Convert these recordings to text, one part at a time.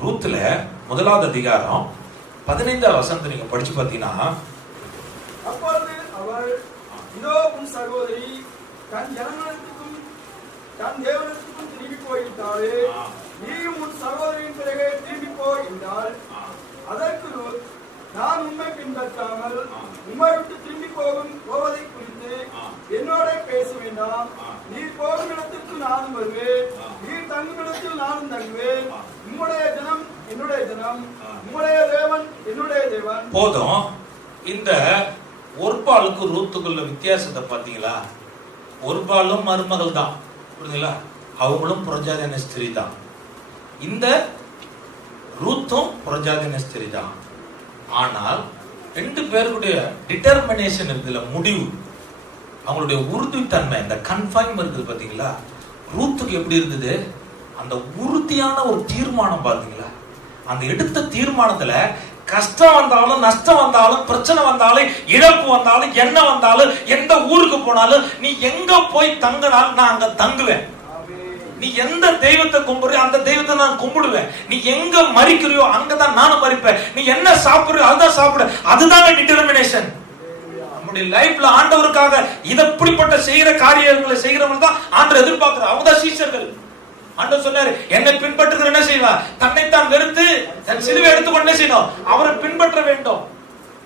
ரூத்துல 1வது அதிகாரம் 15வது வசனத்தை நீங்க படிச்சு பார்த்தீங்கன்னா, அப்பொழுது அவள், இதோ உன் சகோதரி தன் ஜனங்களுக்கும் தன் தேவனுக்கும் திரும்பி போய்விட்டாளே, நீயும் உன் சகோதரியின் பிறகு திரும்பி போய் என்றாள். அதற்கு ரூத், நான் உண்மை பின்பற்றாமல் உம்மை விட்டு திரும்பி போவதை குறித்து என்னோட பேச வேண்டாம். நீர் போகும் இடத்திற்கு நானும் வருவேன், நீர் தங்கும் இடத்தில் நானும் தங்குவேன். உம்முடைய ஜனம் என்னுடைய ஜனம், உம்முடைய தேவன் என்னுடைய தேவன். போதும். இந்த ஒருபாலுக்கு ரூத்துக்குள்ள வித்தியாசத்தை பாத்தீங்களா? ஒருபாலும் மருமகள் தான், புரியுதுங்களா? அவங்களும் புறஜாதியான ஸ்திரீ தான். இந்த ரூத்தும் புறஜாதியான ஸ்திரீ தான். ஆனால் ரெண்டு பேருடைய டிட்டர்மினேஷன் இருக்குல்ல, முடிவு, அவங்களுடைய உறுதித்தன்மை, இந்த கன்ஃபைம் இருக்குது பாத்தீங்களா? ரூத்துக்கு எப்படி இருந்தது? அந்த உறுதியான ஒரு தீர்மானம் பாத்தீங்களா? அந்த எடுத்த தீர்மானத்துல கஷ்டம் வந்தாலும் நஷ்டம் வந்தாலும் பிரச்சனை வந்தாலும் இழப்பு வந்தாலும் என்ன வந்தாலும் எந்த ஊருக்கு போனாலும் நீ எங்க போய் தங்கினாலும் நான் அங்க தங்குவேன். நீ எந்த தெய்வத்தை கும்பிடுறியோ அந்த தெய்வத்தை நான் கும்பிடுவேன். நீ எங்க மறிக்கிறியோ அங்கதான் நானும் மறிப்பேன். நீ என்ன சாப்பிடுறியோ அதுதான் சாப்பிடு. அதுதாங்க டிட்டர்மினேஷன். நம்முடைய லைஃப்ல ஆண்டவருக்காக இதப்படிப்பட்ட செய்யற காரியங்களை செய்கிறவங்க தான் ஆண்டவர் எதிர்பார்க்கிறார். அவங்க தான் சீஷர்கள். ஆண்டவர் சொன்னாரு, என்னை பின்பற்றுகிற என்ன செய்வா? தன்னைத்தான் வெறுத்து தன் சிலுவை எடுத்துக்கொண்டு என்ன செய்யணும்? அவரை பின்பற்ற வேண்டும்.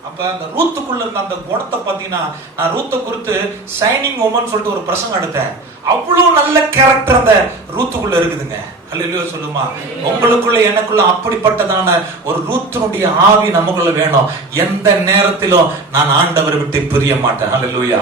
அப்ப அந்த ரூத்துக்குள்ள இருந்த அந்த குணத்தை பாத்தீங்கன்னா, நான் ரூத்தை குறித்து ஷைனிங் வுமன் சொல்லிட்டு ஒரு பிரசங்கம் எடுத்தேன். அவ்வளவு நல்ல கேரக்டர் அந்த ரூத்துக்குள்ள இருக்குதுங்க. ஹல்லேலூயா சொல்லுமா? உங்களுக்குள்ள எனக்குள்ள அப்படிப்பட்டதான ஒரு ரூத்தினுடைய ஆவி நமக்குள்ள வேணும். எந்த நேரத்திலும் நான் ஆண்டவரை விட்டு பிரிய மாட்டேன். ஹல்லேலூயா.